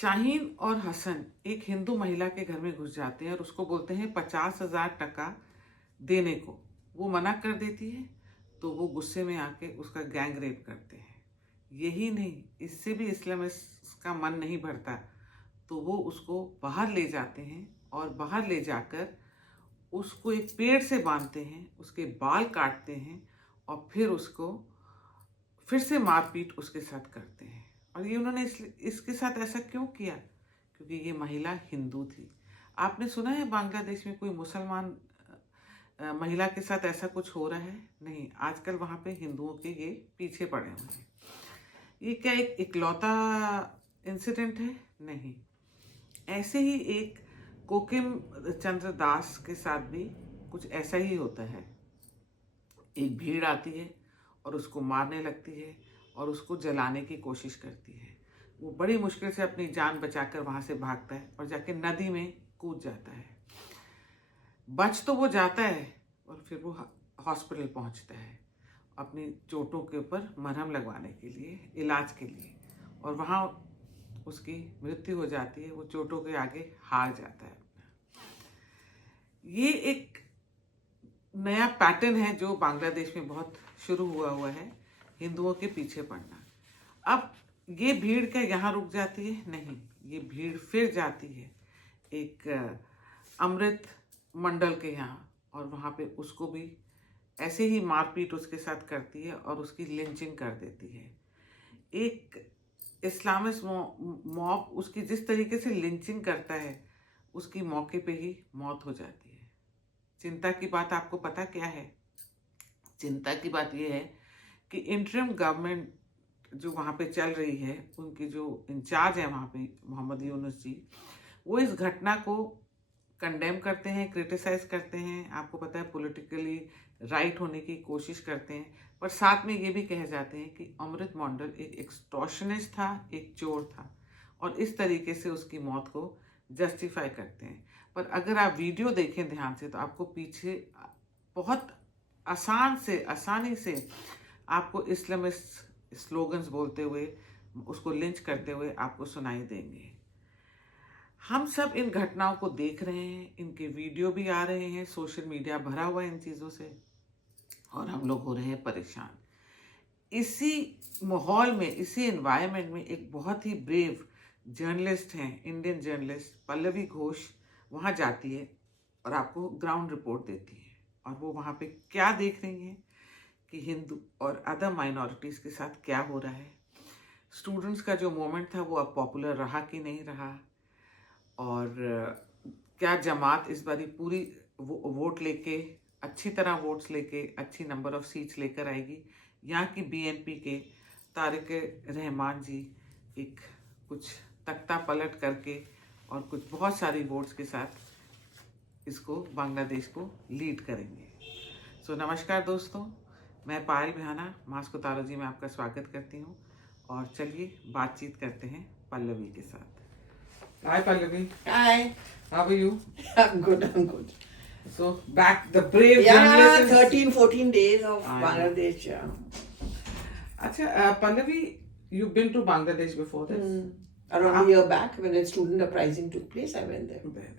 शाहीन और हसन एक हिंदू महिला के घर में घुस जाते हैं और उसको बोलते हैं 50,000 टका देने को। वो मना कर देती है तो वो गुस्से में आके उसका गैंग रेप करते हैं। यही नहीं, इससे भी इस्लामिस्ट का मन नहीं भरता तो वो उसको बाहर ले जाते हैं और बाहर ले जाकर उसको एक पेड़ से बांधते हैं, उसके बाल काटते हैं और फिर उसको फिर से मारपीट उसके साथ करते हैं। और ये उन्होंने इसके साथ ऐसा क्यों किया? क्योंकि ये महिला हिंदू थी। आपने सुना है बांग्लादेश में कोई मुसलमान महिला के साथ ऐसा कुछ हो रहा है? नहीं, आजकल वहाँ पे हिंदुओं के ये पीछे पड़े हुए हैं। ये क्या एक इकलौता इंसिडेंट है? नहीं, ऐसे ही एक कोकिम चंद्र दास के साथ भी कुछ ऐसा ही होता है। एक भीड़ आती है और उसको मारने लगती है और उसको जलाने की कोशिश करती है। वो बड़ी मुश्किल से अपनी जान बचाकर वहाँ से भागता है और जाके नदी में कूद जाता है। बच तो वो जाता है और फिर वो हॉस्पिटल पहुँचता है अपनी चोटों के ऊपर मरहम लगवाने के लिए, इलाज के लिए, और वहाँ उसकी मृत्यु हो जाती है। वो चोटों के आगे हार जाता है। ये एक नया पैटर्न है जो बांग्लादेश में बहुत शुरू हुआ है, हिंदुओं के पीछे पड़ना। अब ये भीड़ क्या यहाँ रुक जाती है? नहीं, ये भीड़ फिर जाती है एक अमृत मंडल के यहाँ और वहाँ पे उसको भी ऐसे ही मारपीट उसके साथ करती है और उसकी लिंचिंग कर देती है। एक इस्लामिस्ट मॉब उसकी जिस तरीके से लिंचिंग करता है, उसकी मौके पे ही मौत हो जाती है। चिंता की बात आपको पता क्या है? चिंता की बात यह है कि इंटरिम गवर्नमेंट जो वहाँ पे चल रही है, उनकी जो इंचार्ज है वहाँ पे, मोहम्मद यूनुस जी, वो इस घटना को कंडेम करते हैं, क्रिटिसाइज करते हैं। आपको पता है पॉलिटिकली राइट होने की कोशिश करते हैं, पर साथ में ये भी कह जाते हैं कि अमृत मंडल एक एक्सटॉर्शनिस्ट था, एक चोर था, और इस तरीके से उसकी मौत को जस्टिफाई करते हैं। पर अगर आप वीडियो देखें ध्यान से तो आपको पीछे बहुत आसानी से आपको इस्लामिस्ट स्लोगन्स बोलते हुए, उसको लिंच करते हुए आपको सुनाई देंगे। हम सब इन घटनाओं को देख रहे हैं, इनके वीडियो भी आ रहे हैं, सोशल मीडिया भरा हुआ है इन चीज़ों से, और हम लोग हो रहे हैं परेशान। इसी माहौल में, इसी एनवायरनमेंट में एक बहुत ही ब्रेव जर्नलिस्ट हैं, इंडियन जर्नलिस्ट पल्लवी घोष, वहाँ जाती है और आपको ग्राउंड रिपोर्ट देती है। और वो वहाँ पे क्या देख रही हैं कि हिंदू और अदर माइनॉरिटीज़ के साथ क्या हो रहा है। स्टूडेंट्स का जो मोमेंट था वो अब पॉपुलर रहा कि नहीं रहा, और क्या जमात इस बारी पूरी वोट लेके, अच्छी तरह वोट्स लेके, अच्छी नंबर ऑफ सीट्स लेकर आएगी, यहाँ की बीएनपी के तारिक रहमान जी एक कुछ तख्ता पलट करके और कुछ बहुत सारी वोट्स के साथ इसको, बांग्लादेश को लीड करेंगे। सो नमस्कार दोस्तों, मैं पायल बिहाना मास्को तारोजी में आपका स्वागत करती हूँ, और चलिए बातचीत करते हैं पल्लवी के साथ। Hi Pallavi. Hi. How are you? I'm good. So back the brave journalist. 13-14 days of I know. Bangladesh. Yeah. अच्छा Pallavi, you've been to Bangladesh before this? Around a year back when the student uprising took place, I went there.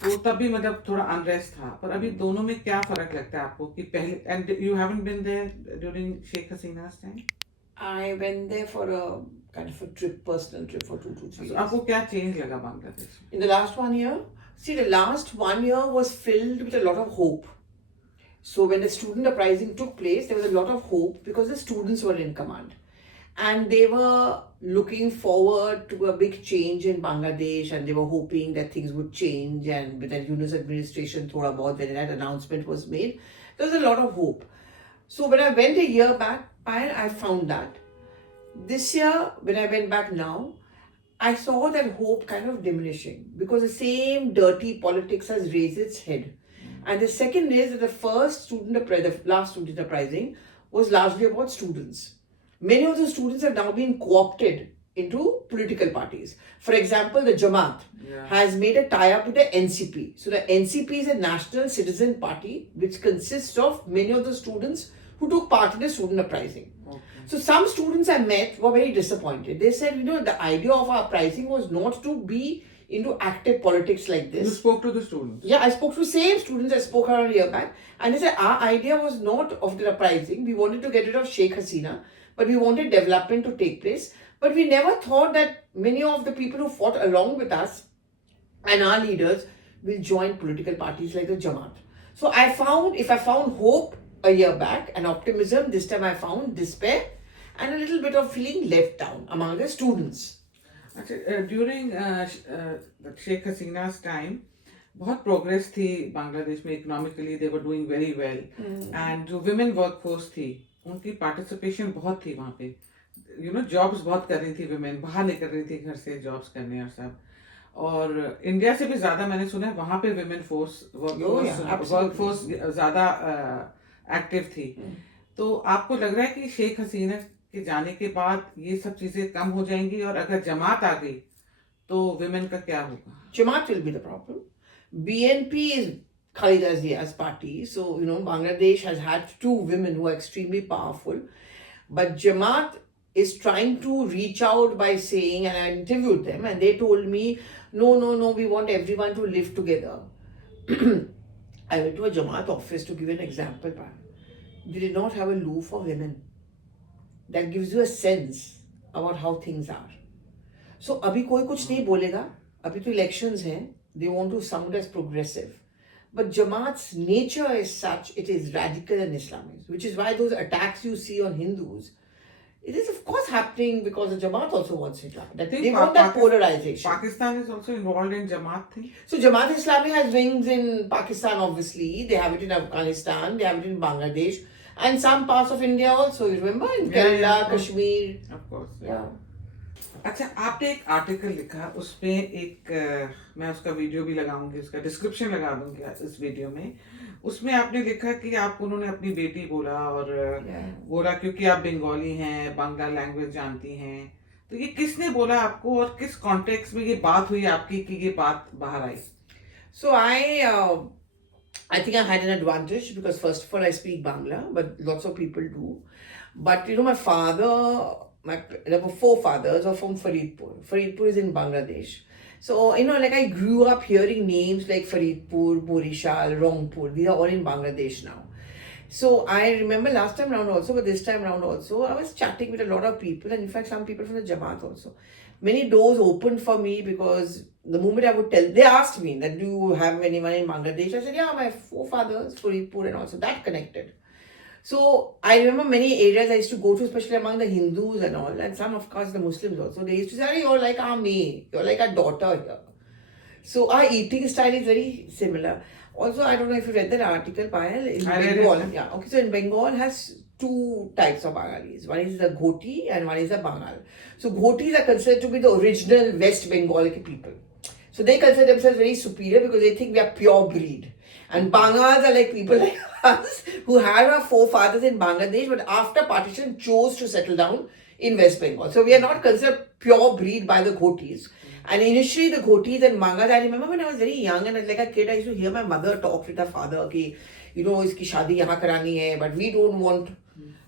तो तभी मतलब थोड़ा unrest था, पर अभी दोनों में क्या फर्क लगता है आपको कि पहले, and you haven't been there during Sheikh Hasina's time? I went there for a kind of a trip, personal trip for 2 to 3 So days. आपको क्या चेंज लगा बांग्लादेश में? In the last 1 year, see, the last 1 year was filled with a lot of hope. So when the student uprising took place, there was a lot of hope because the students were in command. And they were looking forward to a big change in Bangladesh, and they were hoping that things would change. And with the Yunus administration, thoda bahut, when that announcement was made, there was a lot of hope. So when I went a year back, I found that. This year, when I went back now, I saw that hope kind of diminishing because the same dirty politics has raised its head. And the second is that the last student uprising was largely about students. Many of the students have now been co-opted into political parties. For example, the Jamaat has made a tie-up with the NCP. So the NCP is a National Citizen Party which consists of many of the students who took part in the student uprising. Okay. So some students I met were very disappointed. They said, the idea of our uprising was not to be into active politics like You this. spoke to the students. Yeah, I spoke to same students I spoke around a year back, and they said our idea was not of the uprising. We wanted to get rid of Sheikh Hasina, but we wanted development to take place. But we never thought that many of the people who fought along with us and our leaders will join political parties like the Jamaat. So if I found hope a year back and optimism, this time I found despair and a little bit of feeling left down among the students. अच्छा, during Sheikh हसीना's time बहुत progress थी बांग्लादेश में economically. They were doing very well, and जो women workforce थी उनकी participation बहुत थी वहाँ पे. जॉब्स बहुत कर रही थी विमेन, बाहर निकल रही थी घर से जॉब्स करने और सब. और इंडिया से भी ज्यादा मैंने सुना है वहाँ पे विमेन वर्कफोर्स ज्यादा एक्टिव थी. तो आपको लग रहा है कि शेख हसीना के जाने के बाद ये सब चीजें कम हो जाएंगी, और अगर जमात आ गई तो विमेन का क्या होगा? Jamaat will be the problem. BNP is Khalida Zia's party. So, Bangladesh has had two women who are extremely powerful. But Jamaat is trying to reach out by saying, and I interviewed them, and they told me, no, we want everyone to live together. I went to a Jamaat office to give an example. They did not have a loo for women. That gives you a sense about how things are. So अभी कोई कुछ नहीं बोलेगा. अभी तो elections हैं. They want to sound as progressive. But Jamaat's nature is such, it is radical and Islamist, which is why those attacks you see on Hindus, it is of course happening because the Jamaat also wants it. They want that polarization. Pakistan is also involved in Jamaat thing. So Jamaat Islami has wings in Pakistan, obviously. They have it in Afghanistan. They have it in Bangladesh. And some parts of India also, you remember? In Kerala, Kashmir. Of course. Yeah. अच्छा, आपने एक article लिखा, उसमें एक मैं उसका video भी लगाऊंगी, उसका डिस्क्रिप्शन लगा दूंगी इस वीडियो में. उसमें आपने लिखा कि आप उन्होंने अपनी बेटी बोला, और बोला क्योंकि आप बंगाली हैं, बांग्ला लैंग्वेज जानती हैं. तो ये किसने बोला आपको, और किस कॉन्टेक्स्ट में ये बात हुई आपकी कि ये बात बाहर आई? So I think I had an advantage because first of all I speak Bangla, but lots of people do. But my father, there were four fathers are from Faridpur. Faridpur is in Bangladesh. So, I grew up hearing names like Faridpur, Borishal, Rangpur. These are all in Bangladesh now. So I remember last time round also, but this time round also, I was chatting with a lot of people, and in fact some people from the Jamaat also. Many doors opened for me because the moment I would tell, they asked me that, do you have anyone in Bangladesh? I said, yeah, my forefathers, Faridpur, and also that connected. So I remember many areas I used to go to, especially among the Hindus and all, and some of course the Muslims also. They used to say, you're like our maid, you're like our daughter here. So our eating style is very similar. Also, I don't know if you read that article, Payal, in Bengal. Yeah, okay, so in Bengal has two types of Bengalis. One is the Ghoti and one is the Bengal. So Ghotis are considered to be the original West Bengali people. So they consider themselves very superior because they think we are pure breed. And Bangals are like people like us who had our forefathers in Bangladesh, but after partition chose to settle down in West Bengal. So we are not considered pure breed by the Ghotis. And initially the Ghotis and Bangals, I remember when I was very young and like a kid, I used to hear my mother talk with her father, ki, iski shadi yahan karani hai, but we don't want,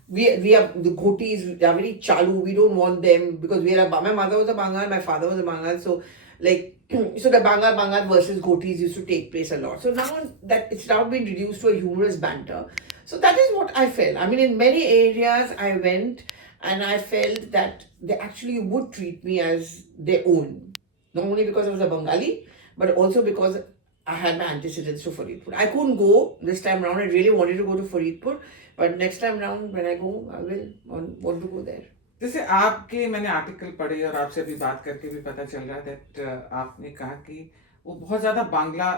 we are the Ghotis, they are very chalu, we don't want them because my mother was a Bangal, my father was a Bangal, so so the Bangal versus Ghotis used to take place a lot. So now that it's now been reduced to a humorous banter. So that is what I felt. I mean, in many areas I went and I felt that they actually would treat me as their own. Not only because I was a Bengali, but also because I had my antecedents to Faridpur. I couldn't go this time round. I really wanted to go to Faridpur, but next time round when I go, I will want to go there. जैसे आपके मैंने article पढ़े और आपसे अभी बात करके भी पता चल रहा है दैट आपने कहा कि वो बहुत ज्यादा बांग्ला,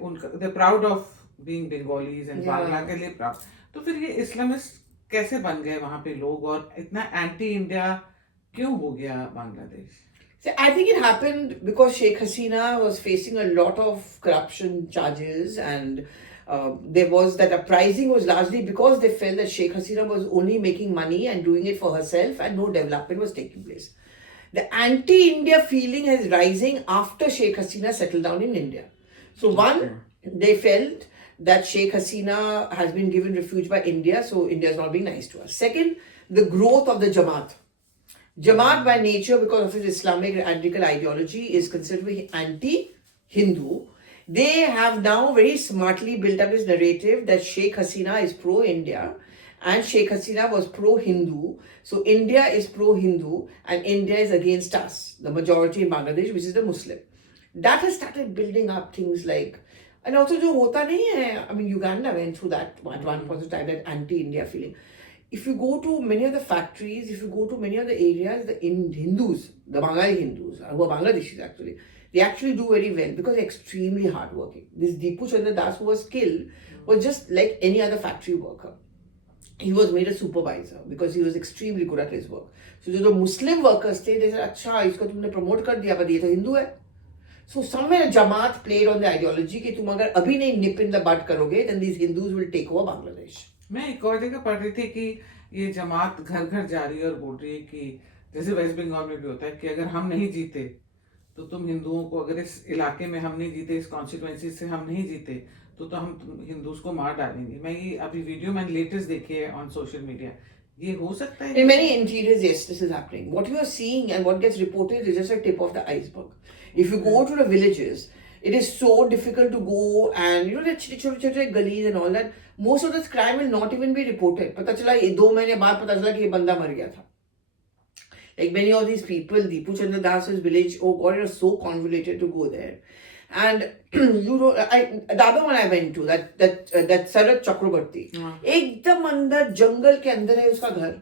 उनका they proud of being Bengalis and Bangla के लिए प्राउड. तो फिर ये इस्लामिस्ट कैसे बन गए वहां पे लोग, और इतना एंटी इंडिया क्यों हो गया Bangladesh? So I think it happened because Sheikh Hasina was facing a lot of corruption charges, and there was that uprising was largely because they felt that Sheikh Hasina was only making money and doing it for herself and no development was taking place. The anti-India feeling is rising after Sheikh Hasina settled down in India. So one, they felt that Sheikh Hasina has been given refuge by India, so India is not being nice to us. Second, the growth of the Jamaat. Jamaat by nature, because of its Islamic radical ideology, is considered to be anti-Hindu. They have now very smartly built up this narrative that Sheikh Hasina is pro-India and Sheikh Hasina was pro-Hindu. So India is pro-Hindu and India is against us, the majority in Bangladesh, which is the Muslim. That has started building up things like, and also jo hota nahi hai, I mean Uganda went through that at one point of time, that anti-India feeling. If you go to many of the factories, if you go to many of the areas, the Hindus, the Bengali Hindus, who are Bangladeshis actually, they actually do very well because they're extremely hardworking. This Deepu Chandra Das who was killed was just like any other factory worker. He was made a supervisor because he was extremely good at his work. So the Muslim workers they said, "Acha, isko tumne promote kar diya, but ye to Hindu hai." So somewhere Jamaat played on the ideology कि तुम अगर अभी नहीं nip in the bud करोगे, then these Hindus will take over Bangladesh. मैं एक और जगह पढ़ रही थी कि ये जमात घर घर जा रही है और बोल रही है कि जैसे वेस्ट बंगाल में भी होता है कि अगर हम नहीं जीते तो तुम हिंदुओं को, अगर इस इलाके में हम नहीं जीते, इस कॉन्स्टिट्यूएंसी से हम नहीं जीते तो हम हिंदूज को मार डालेंगे. मैं ये अभी वीडियो मैंने लेटेस्ट देखी है ऑन सोशल मीडिया. ये हो सकता है? In many interiors, yes, this is happening. What you are seeing and what gets reported is just a tip of the iceberg. If you go to the villages, it is so difficult to go and the छोटे गलीज and all that. Most of this crime will not even be reported. पता चला 2 महीने बाद पता चला कि ये बंदा मर गया था. Like many of these people, Deepu Chandra Das's village, oh God, it was so convoluted to go there. And the other one I went to, that Sarat Chakrabarti, एकदम अंदर जंगल के अंदर है उसका घर,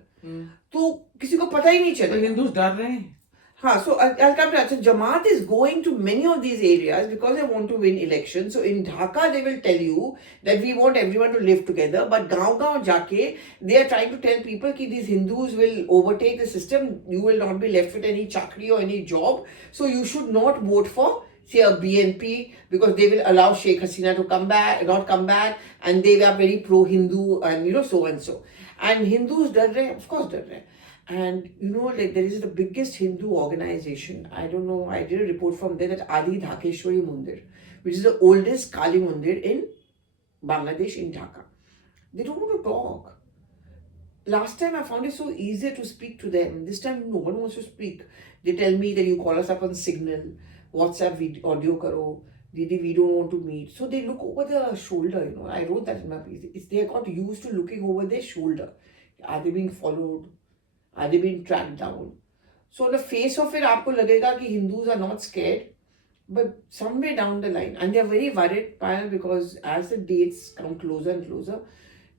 तो किसी को पता ही नहीं चला. हिंदूज डर रहे हैं. हाँ, so I'll come to that. So Jamaat is going to many of these areas because they want to win elections. So in Dhaka, they will tell you that we want everyone to live together. But gaon jaake, they are trying to tell people that these Hindus will overtake the system. You will not be left with any chakri or any job. So you should not vote for, say, a BNP because they will allow Sheikh Hasina to not come back. And they are very pro-Hindu and so and so. And Hindus dar rahe, of course dar rahe. And like there is the biggest Hindu organization. I don't know, I did a report from there that Adi Dhakeshwari Mandir, which is the oldest Kali Mandir in Bangladesh, in Dhaka. They don't want to talk. Last time I found it so easier to speak to them. This time no one wants to speak. They tell me that you call us up on Signal, WhatsApp audio karo. Didi, we don't want to meet. So they look over their shoulder, I wrote that in my piece. They got used to looking over their shoulder. Are they being followed? Are they being tracked down? So on the face of it, आपको लगेगा कि Hindus are not scared, but somewhere down the line, and they are very worried, because as the dates come closer and closer,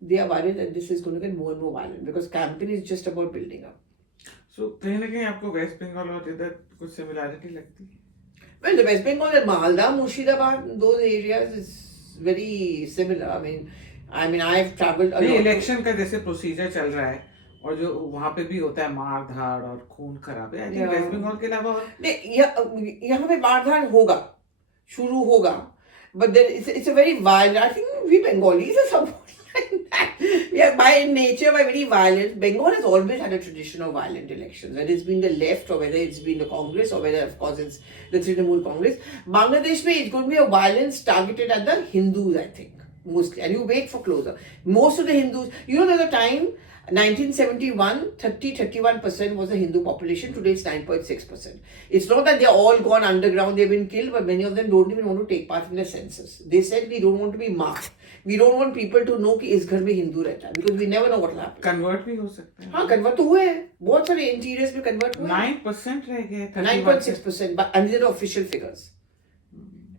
they are worried that this is going to get more and more violent because campaign is just about building up. So कहीं ना कहीं आपको waste Bengal और इधर कुछ similarity लगती है? Well, the West Bengal and Malda, Murshidabad, those areas is very similar. I mean, I've traveled a lot. Election का जैसे प्रोसीजर चल रहा है और जो वहाँ पे भी होता है मार धाड़ और खून खराबे, आई थिंक वेस्ट बंगाल के अलावा यहाँ पे मार धाड़ होगा, शुरू होगा, but then it's a very violent. I think we Bengalis are somewhat like that. We are by nature very violent. Bengal has always had a tradition of violent elections, whether it's been the left or whether it's been the Congress or whether of course it's the Trinamool Congress. Bangladesh mein it's going to be a violence targeted at the Hindus, I think, mostly. And you wait for closer. Most of the Hindus, there's a time. 1971, 31% was the Hindu population. Today it's 9.6%. It's not that they're all gone underground, they've been killed, but many of them don't even want to take part in the census. They said we don't want to be marked. We don't want people to know कि इस घर में हिंदू रहता है, because we never know what will happen. Convert भी हो सकते हैं. हाँ, convert तो हुए हैं. बहुत सारे interiors में convert हुए. 9% रह गए. 9.6%, but and these are official figures.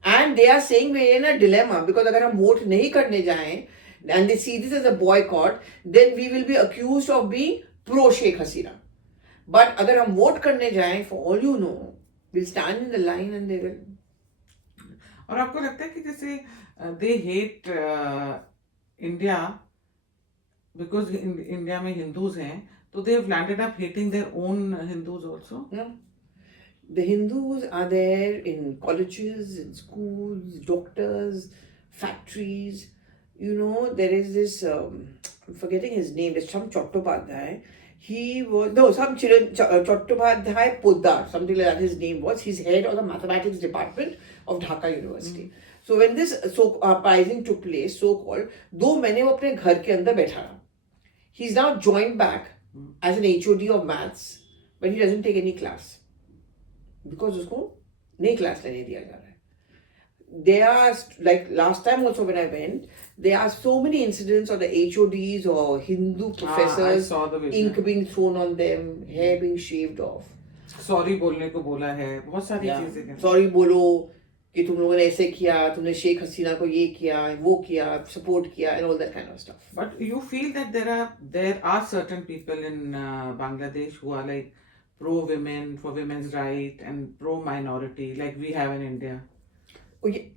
And they are saying we're in a dilemma because अगर हम वोट नहीं करने जाएं, and they see this as a boycott, then we will be accused of being pro Sheikh Hasina. But अगर हम vote करने जाएं, for all you know, we'll stand in the line and they will. और आपको लगता है कि जैसे they hate India because India में हिंदूज हैं, तो they have landed up hating their own Hindus also. Yeah. The Hindus are there in colleges, in schools, doctors, factories. There is this, I'm forgetting his name, there's some Chattopadhyay. Some Chattopadhyay Poddar, something like that his name was. He's head of the mathematics department of Dhaka University. So when this uprising took place, so-called, 2 महीने वो अपने घर के अंदर बैठा रहा. He's now joined back as an HOD of maths, but he doesn't take any class because उसको नहीं class लेने दिया जा रहा है. There are, like last time also when I went, there are so many incidents of the HODs or Hindu I professors, saw the video. ink being thrown on them, hair being shaved off. Sorry बोलने को बोला है, बहुत सारी चीजें हैं. Sorry बोलो कि तुम लोगों ने ऐसे किया, तुमने शेख हसीना को ये किया, वो किया, सपोर्ट किया, and all that kind of stuff. But you feel that there are certain people in Bangladesh who are like pro women, for women's right, and pro minority, like we have in India.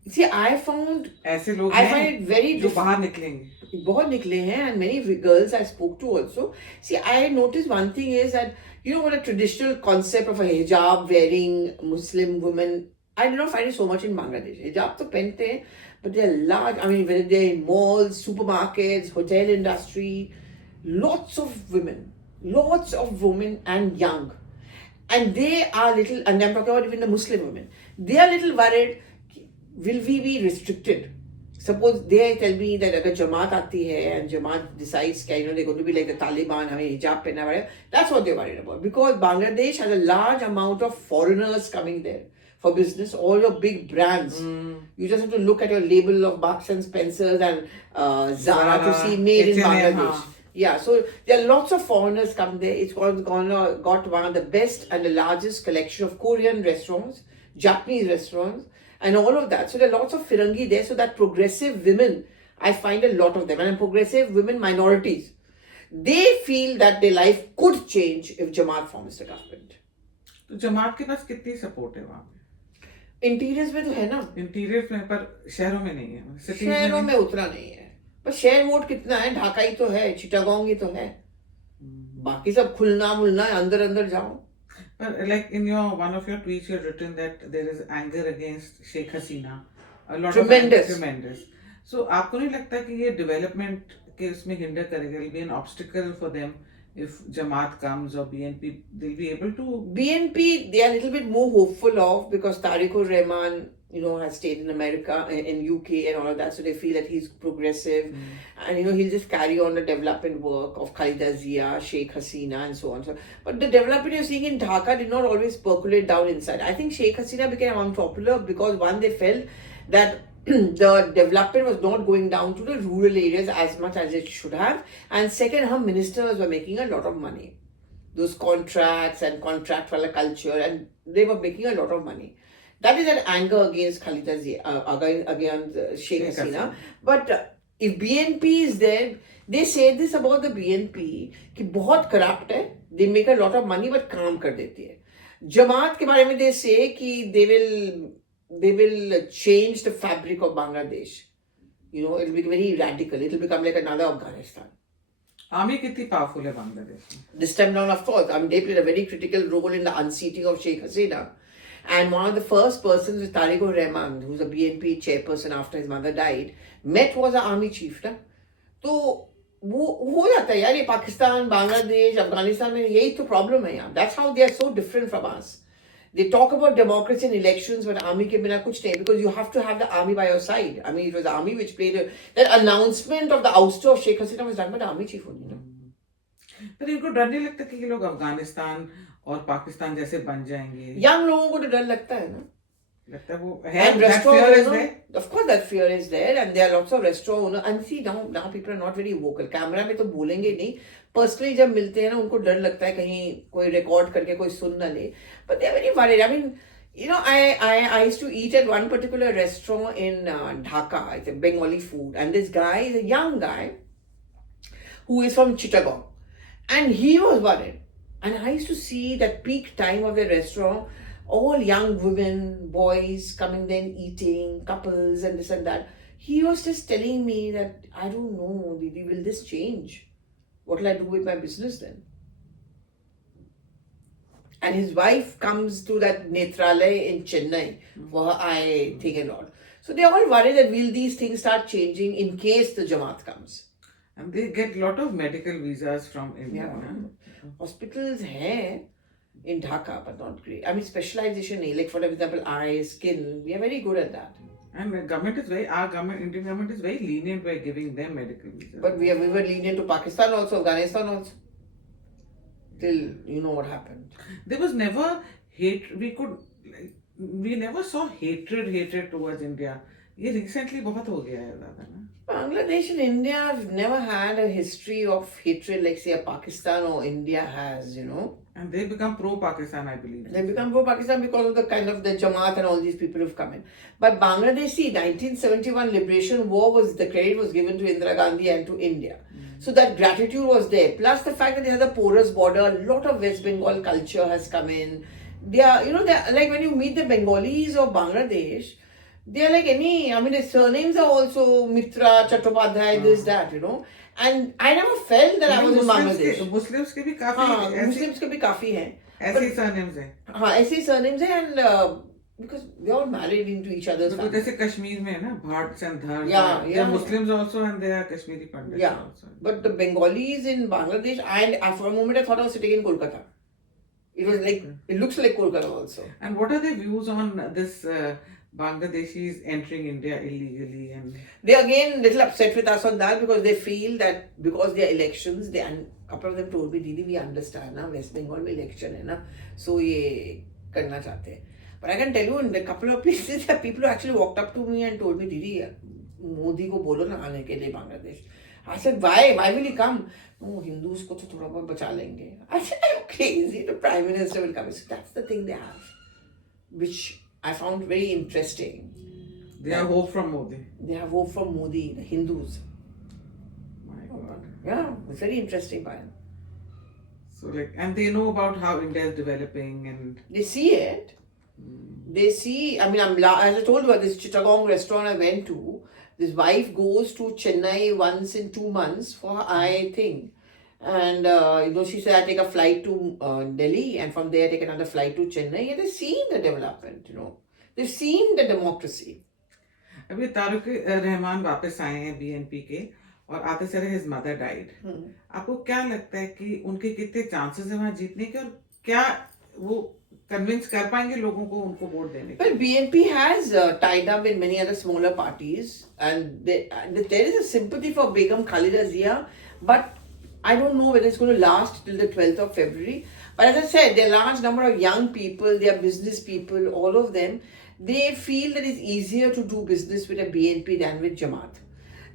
See, I found ऐसे लोग I हैं find it very जो बाहर निकलेंगे. बहुत निकले हैं, and many girls I spoke to also. See, I noticed one thing is that, you know what, a traditional concept of a hijab wearing Muslim woman, I do not find it so much in Bangladesh. Hijab तो पहनते हैं, but they are large. I mean, whether they're in malls, supermarkets, hotel industry, lots of women and young. And they are little, and I'm talking about even the Muslim women, they are little worried, will we be restricted? Suppose they tell me that अगर जमात आती है and Jamaat decides that, you know, they're going to be like the Taliban, हमें hijab पहनना पड़ेगा, that's what they're worried about. Because Bangladesh has a large amount of foreigners coming there for business. All your big brands, you just have to look at your label of Marks and Spencers and Zara to see made in Bangladesh. Yeah, so there are lots of foreigners come there. It's got one of the best and the largest collection of Korean restaurants, Japanese restaurants, and all of that. So there are lots of Firangi there. So that progressive women, I find a lot of them. And progressive women minorities, they feel that their life could change if Jamaat forms the government. तो जमात के पास कितनी support है वहाँ पे? Interiors में तो है ना. इंटीरियर में, पर शहरों में नहीं है. शहरों में उतना नहीं है. पर शहर वोट कितना है? ढाका ही तो है, चिटागोंग ही तो है. बाकी सब खुलना मुलना है, अंदर अंदर जाओ. But like in one of your tweets, you have written that there is anger against Sheikh Hasina. A lot Tremendous. of tremendous. So आपको नहीं लगता कि ये development के उसमें hinder करेगा? It will be an obstacle for them if Jamaat comes or BNP. They'll be able to. BNP, they are a little bit more hopeful of, because Tariqur Rahman, you know, has stayed in America, in UK and all of that, so they feel that he's progressive, and you know, he'll just carry on the development work of Khalida Zia, Sheikh Hasina and so on. So, but the development you're seeing in Dhaka did not always percolate down inside. I think Sheikh Hasina became unpopular because one, they felt that the development was not going down to the rural areas as much as it should have, and second, her ministers were making a lot of money. Those contracts and contract wala culture, and they were making a lot of money. That is an anger against Khalida Zia, against Sheikh Hasina. But if BNP is there, they say this about the BNP कि बहुत corrupt है, they make a lot of money but काम कर देती है. जमात के बारे में they say कि they will change the fabric of Bangladesh. You know, it will be very radical. It will become like another Afghanistan. Army कितनी powerful है बांग्लादेश में? This time down, of course, I mean, they played a very critical role in the unseating of Sheikh Hasina. And one of the first persons was Tariqur Rahman, who was a BNP chairperson after his mother died, met was an army chief. Na? तो वो हो जाता है यार, ये पाकिस्तान, बांग्लादेश, अफगानिस्तान में यही तो problem है यार. That's how they are so different from us. They talk about democracy and elections, but army के बिना कुछ नहीं, because you have to have the army by your side. I mean, it was the army which played that announcement of the ouster of Sheikh Hasina was done by the army chief only. No? पर इनको डर नहीं लगता कि ये लोग अफगानिस्तान और पाकिस्तान जैसे बन जाएंगे? Young लोगों को तो डर लगता है ना. लगता है वो है. And that fear is there. Of course, that fear is there, and there are lots of restaurant owners. And see, now people are not very vocal. Camera में तो बोलेंगे नहीं. Personally, जब मिलते हैं ना, उनको डर लगता है कहीं कोई record करके कोई सुन ना ले. But they are very worried. I mean, you know, I used to eat at one particular restaurant in Dhaka. It's a Bengali food, and this guy is a young guy who is from Chittagong, and he was worried. And I used to see that peak time of the restaurant, all young women, boys coming then eating, couples and this and that. He was just telling me that, I don't know, Didi, will this change? What will I do with my business then? And his wife comes to that Netralaya in Chennai for her eye thing and all. So they're all worried that will these things start changing in case the Jamaat comes. And they get lot of medical visas from India. Yeah. Hospitals hai in Dhaka, but not great. I mean, specialization, like for example, eyes, skin, we are very good at that. And the government is Indian government is very lenient by giving them medical visas. But we were lenient to Pakistan also, Afghanistan also. till you know what happened. There was never hate. We never saw hatred towards India. ये recently बहुत हो गया है ज़्यादा ना. Bangladesh and India have never had a history of hatred like say a Pakistan or India has, you know. And they become pro-Pakistan, I believe. They become pro-Pakistan because of the kind of the Jamaat and all these people who've come in. But Bangladesh, see, 1971 liberation war the credit was given to Indira Gandhi and to India. So that gratitude was there. Plus the fact that they had a porous border, a lot of West Bengal culture has come in. They are, like when you meet the Bengalis of Bangladesh, they are like their surnames are also Mitra, Chattopadhyay, this, that, And I never felt that I was in Bangladesh. Muslims के भी काफी Muslims के भी काफी हैं. ऐसे ही surnames हैं. हाँ, ऐसे ही surnames हैं and because they all married into each other's तो families. जैसे कश्मीर में है ना, Bhatts and Dhars. Yeah, They yeah. are Muslims also and they are Kashmiri Pandits Yeah, also. but the Bengalis in Bangladesh, and for a moment I thought I was sitting in Kolkata. It was like, it looks like Kolkata also. And what are their views on this Bangladeshis entering India illegally? And They again little upset with us on that because they feel that because they are elections, and a couple of them told me, Didi, we understand na West Bengal में election है ना, so ये करना चाहते हैं. But I can tell you in the couple of places that people actually walked up to me and told me, Didi, Modi को बोलो ना आने के लिए Bangladesh. I said, why? Why will he come? No, Hindus को तो थोड़ा बहुत बचा लेंगे. I said, I'm crazy. The Prime Minister will come. So that's the thing they have, which I found very interesting. they have hope from Modi. They have hope from Modi, the Hindus. My God. Yeah, it's very interesting, Bayan. So and they know about how India is developing and. They see it. They see, as I told you, this Chittagong restaurant I went to, this wife goes to Chennai once in 2 months for her eye thing. And, she said, I take a flight to Delhi and from there I take another flight to Chennai. And they've seen the development, They've seen the democracy. अभी तारुक रहमान वापस आए हैं BNP के और आते सारे his mother died. आपको क्या लगता है कि उनके कितने chances हैं वहाँ जीतने के और क्या वो convince कर पाएंगे लोगों को उनको वोट देने के? Well, BNP has tied up with many other smaller parties and there is a sympathy for Begum Khalida Zia, but I don't know whether it's going to last till the 12th of February. But as I said, there are a large number of young people, they are business people, all of them. They feel that it's easier to do business with a BNP than with Jamaat.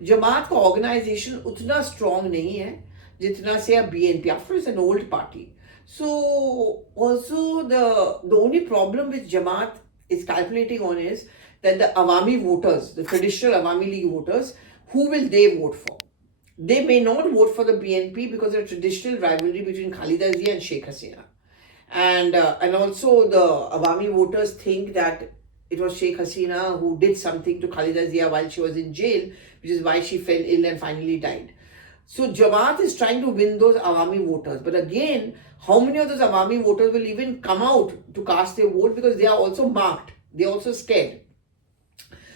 Jamaat का organization उतना strong नहीं है जितना से a BNP. After all, it's an old party. So also the only problem which Jamaat is calculating on is that the Awami voters, the traditional Awami League voters, who will they vote for? They may not vote for the BNP because of the traditional rivalry between Khalida Zia and Sheikh Hasina. And also the Awami voters think that it was Sheikh Hasina who did something to Khalida Zia while she was in jail, which is why she fell ill and finally died. So Jamaat is trying to win those Awami voters. But again, how many of those Awami voters will even come out to cast their vote because they are also marked. They are also scared.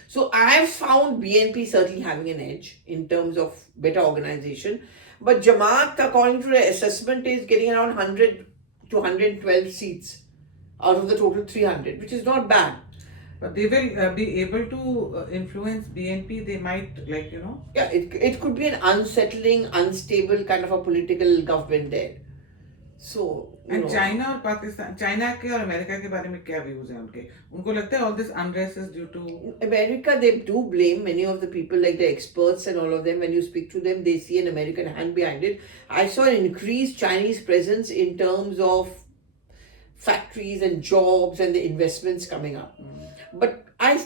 So I have found BNP certainly having an edge in terms of better organization. But Jamaat, according to the assessment, is getting around 100 to 112 seats out of the total 300, which is not bad. But they will be able to influence BNP. They might, Yeah, it could be an unsettling, unstable kind of a political government there. So, and China और Pakistan, China के और America के बारे में क्या views हैं उनके? उनको लगता है all this unrest is due to America. They do blame many of the people, like the experts and all of them. When you speak to them, they see an American hand behind it. I saw an increased Chinese presence in terms of factories and jobs and the investments coming up. But I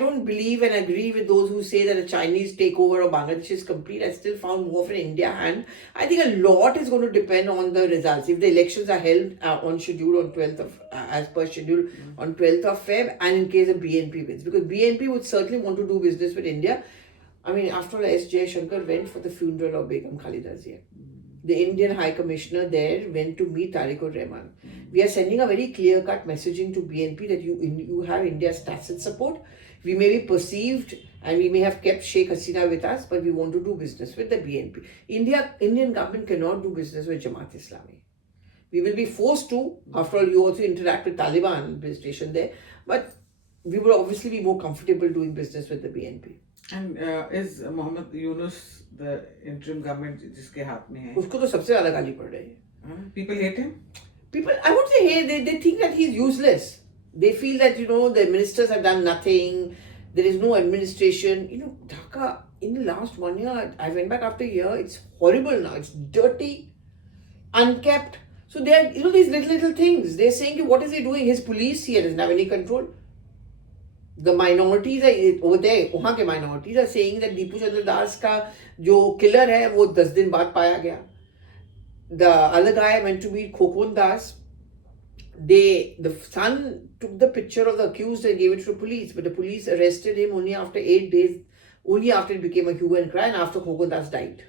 don't believe and agree with those who say that a Chinese takeover of Bangladesh is complete. I still found more of an India hand. I think a lot is going to depend on the results. If the elections are held on schedule on 12th of, as per schedule on 12th of Feb, and in case of BNP wins. Because BNP would certainly want to do business with India. After all, S. Jaishankar went for the funeral of Begum Khalida Zia. The Indian High Commissioner there went to meet Tariq Rahman. We are sending a very clear-cut messaging to BNP that you have India's tacit support. We may be perceived and we may have kept Sheikh Hasina with us, but we want to do business with the BNP. Indian government cannot do business with Jamaat Islami. We will be forced to. After all, you also interact with Taliban administration there, but we will obviously be more comfortable doing business with the BNP. And is Mohammed Yunus the interim government जिसके हाथ में है? उसको तो सबसे ज़्यादा गाली पड़ रही है. People hate him. People, I would say, hey, they think that he's useless. They feel that, the ministers have done nothing. There is no administration. Dhaka, in the last 1 year, I went back after a year, it's horrible now. It's dirty, unkept. So they are, these little things. They're saying, what is he doing? His police here doesn't have any control. The minorities are over there, वहाँ के minorities are saying that Deepu चंद्र दास का जो killer है वो 10 दिन बाद पाया गया. The other guy went to meet Khokon Das. The son took the picture of the accused and gave it to the police, but the police arrested him only after 8 days, only after it became a hue and cry and after Khokon Das died.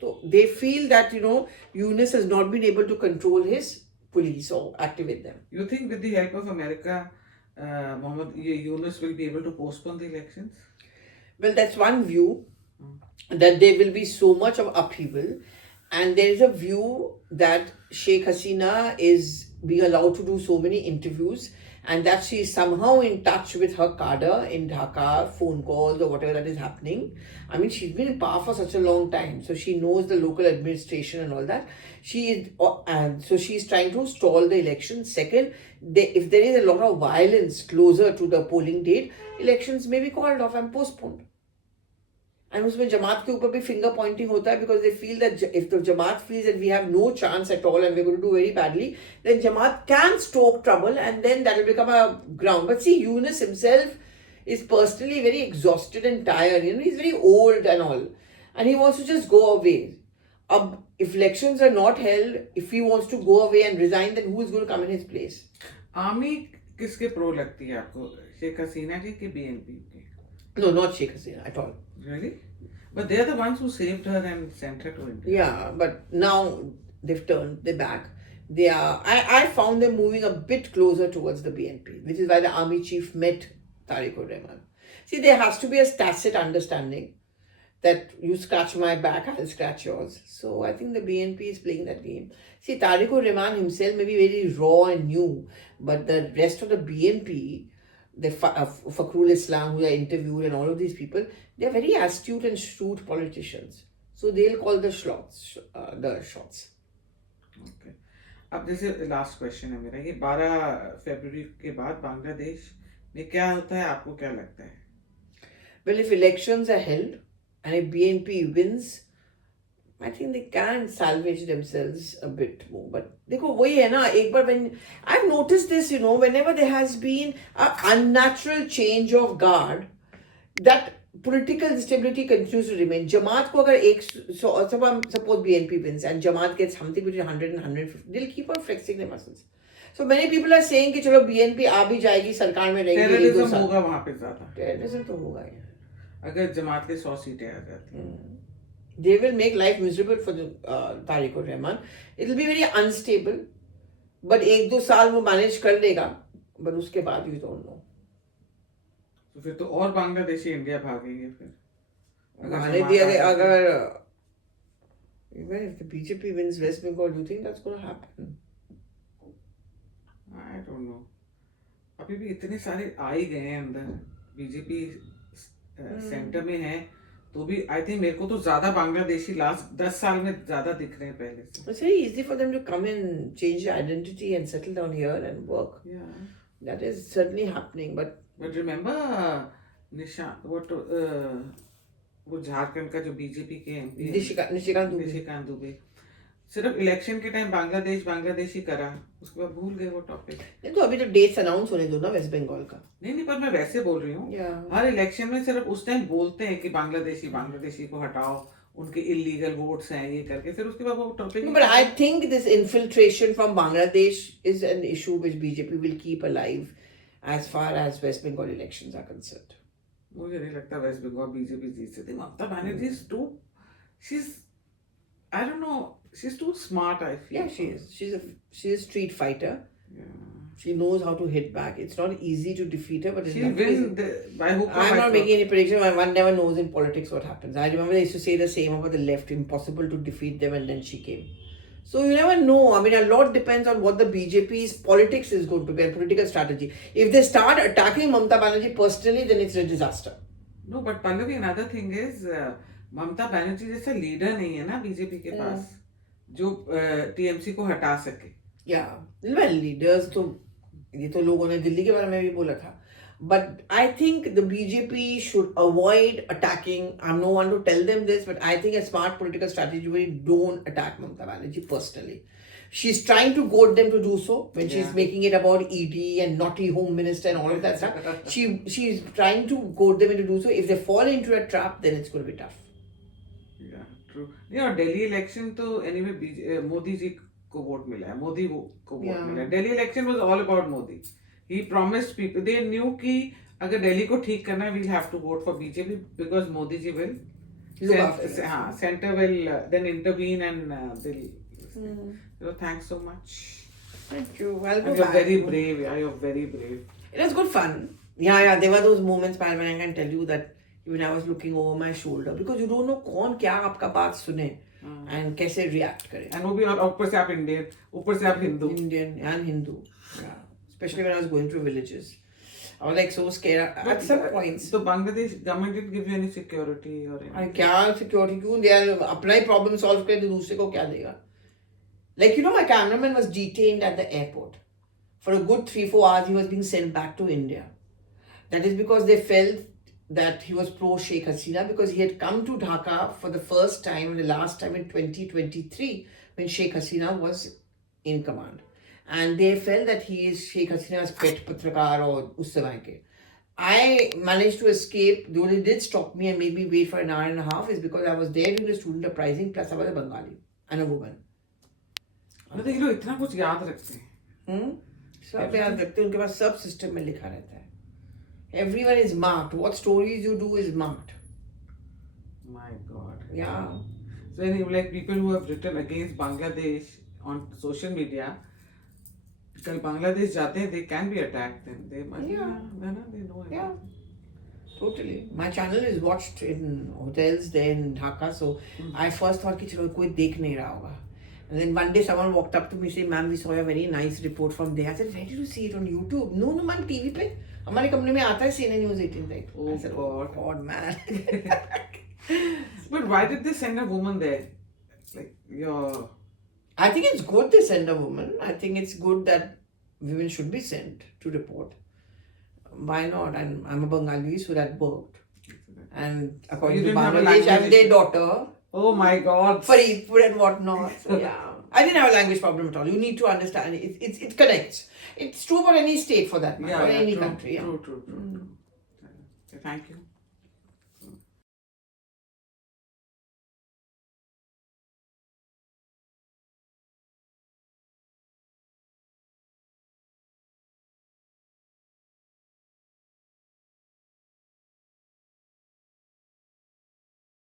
So they feel that, Yunus has not been able to control his police or activate them. You think with the help of America, Mohammed Yunus will be able to postpone the elections? Well, that's one view, that there will be so much of upheaval. And there is a view that Sheikh Hasina is being allowed to do so many interviews and that she is somehow in touch with her cadre in Dhaka, phone calls or whatever that is happening. I mean, she's been in power for such a long time, so she knows the local administration and all that. So she's trying to stall the election. Second, if there is a lot of violence closer to the polling date, elections may be called off and postponed. And उसमें जमात के ऊपर भी finger pointing होता है because they feel that if the Jamaat feels that we have no chance at all and we're going to do very badly, then Jamaat can stoke trouble and then that will become a ground. But see, Yunus himself is personally very exhausted and tired. He's very old and all. And he wants to just go away. If elections are not held, if he wants to go away and resign, then who is going to come in his place? Army किसके pro लगती है आपको, शेख हसीना की कि BNP की? No, not Sheikh Hasina at all. Really? But they are the ones who saved her and sent her to India. Yeah, but now they've turned their back. I found them moving a bit closer towards the BNP, which is why the army chief met Tariq-ur-Rahman. See, there has to be a tacit understanding that you scratch my back, I'll scratch yours. So I think the BNP is playing that game. See, Tariq-ur-Rahman himself may be very raw and new, but the rest of the BNP, the Fakhrul Islam who I interviewed and all of these people, they are very astute and shrewd politicians. So they'll call the shots. Okay. अब जैसे last question है मेरा, ये 12 फरवरी के बाद बांग्लादेश में क्या होता है, आपको क्या लगता है? Well, if elections are held and if BNP wins, I think they can salvage themselves a bit more. But देखो वही है ना, एक बार when I've noticed this, whenever there has been an unnatural change of guard, that political stability continues to remain. Jamaat को अगर suppose BNP wins and Jamaat gets something between 100 and 150, they'll keep on flexing their muscles. So many people are saying कि चलो BNP आ भी जाएगी, सरकार में रहेगी. Terrorism होगा वहाँ पे ज़्यादा. टेररिज्म तो होगा ही. अगर जमात के 100 सीटें आ जाती. They will make life miserable for the Tariq-ur-Rahman. It will be very unstable. But 1-2 साल वो manage कर लेगा. But उसके बाद you don't know. तो फिर तो और बांग्लादेशी इंडिया भागेंगे फिर. अगर even if the BJP wins West Bengal, do you think that's going to happen? I don't know. अभी भी इतने सारे आ ही गए हैं अंदर. बीजेपी सेंटर में है. तो भी आई थिंक मेरे को तो ज्यादा बांग्लादेशी लास्ट 10 साल में ज्यादा दिख रहे हैं पहले से. It's very easy for them to come in, change their identity and settle down here and work. Yeah. That is certainly happening. But remember वो झारखंड का जो बीजेपी के एमपी निशिकांत दुबे सिर्फ इलेक्शन के टाइम बांग्लादेशी करा, उसके बाद भूल गए वो टॉपिक. नहीं तो अभी तो डेट्स अनाउंस होने दो ना वेस्ट बंगाल का. नहीं पर मैं वैसे बोल रही हूँ. हर इलेक्शन में सिर्फ उस टाइम बोलते हैं कि बांग्लादेशी को हटाओ, उनके इलीगल वोट्स हैं ये करके, फिर उसके बाद वो topic. But I think this infiltration from Bangladesh is an issue which BJP will keep alive as far as West Bengal elections are concerned. मुझे नहीं लगता वेस्ट बंगाल बीजेपी जीत सकती. Mamata Banerjee is too, I don't know, she's too smart, I feel. Yeah, she is. She's a street fighter. Yeah. She knows how to hit back. It's not easy to defeat her, but she'll win by hook or by I'm not crook. making any prediction. One never knows in politics what happens. I remember they used to say the same about the left. Impossible to defeat them, and then she came. So you never know. I mean, a lot depends on what the BJP's politics is going to be, and political strategy. If they start attacking Mamata Banerjee personally, then it's a disaster. No, but Pallavi, another thing is, Mamata Banerjee जैसा leader नहीं है ना BJP के पास. जो TMC को हटा सके. Yeah, well, leaders तो ये तो लोगों ने दिल्ली के बारे में भी बोला था. But I think the BJP should avoid attacking. I'm no one to tell them this, but I think a smart political strategy would be don't attack Mamata Banerjee personally. She's trying to goad them to do so when she's Yeah. making it about ED and naughty home minister and all of that stuff. She's trying to goad them into do so. If they fall into a trap, then it's going to be tough. Yeah, true. नहीं, और Delhi election तो anyway Modi ji को vote मिला है, मोदी को vote Yeah. मिला है. Delhi election was all about Modi. He promised people. They knew कि अगर दिल्ली को ठीक करना है, we'll have to vote for BJP because Modi ji will Look after us. हाँ, center will then intervene and they'll. So thanks so much. Thank you. I'll go And you're back. very brave. Yeah, you're very brave. It was good fun. Yeah, there were those moments when I can tell you that even I was looking over my shoulder because you don't know कौन क्या आपका बात सुने and कैसे react करे. And वो भी और ऊपर से आप इंडियन, ऊपर से आप Hindu. Indian and Hindu. Yeah. Especially when I was going through villages. I was like so scared at some points. So Bangladesh government didn't give you any security or anything. अरे क्या security क्यों दे? अपना ही problem solve करे तो दूसरे को क्या देगा? Like you know, my cameraman was detained at the airport for a good 3-4 hours. He was being sent back to India. That is because they felt that he was pro Sheikh Hasina because he had come to Dhaka for the first time and the last time in 2023 when Sheikh Hasina was in command. And they felt that he is Sheikh Hasina's pet patrakar or us समय के. I managed to escape. Though they did stop me and made me wait for an hour and a half is because I was there during the student uprising plus I was a Bengali and a woman. मतलब ये लोग इतना कुछ याद रखते हैं. सब याद रखते हैं उनके पास सब सिस्टम में लिखा रहता है. Everyone is marked. What stories you do is marked. My God. Yeah. So anyway, like people who have written against Bangladesh on social media, कल बांग्लादेश जाते हैं, they can be attacked. Then they must. Yeah. They know. Yeah. Totally. My channel is watched in hotels there in Dhaka. So I first thought कि चलो कोई देख नहीं रहा होगा. And then one day someone walked up to me saying, "Ma'am, we saw a very nice report from there." I said, "Where did you see it on YouTube?" No, man, TV पे. हमारे company में आता है CNN News 18 right? Oh, I said, God. God, man. But why did they send a woman there? Like your. I think it's good they send a woman. I think it's good that women should be sent to report. Why not? And I'm a Bengali, so that worked. And according You to didn't have a Bangladesh, I'm language their issue. daughter. Oh my God. Faridpur and whatnot. So yeah. I didn't have a language problem at all. You need to understand it connects. It's true for any state for that matter, or any true, country. Yeah. True. Okay, thank you.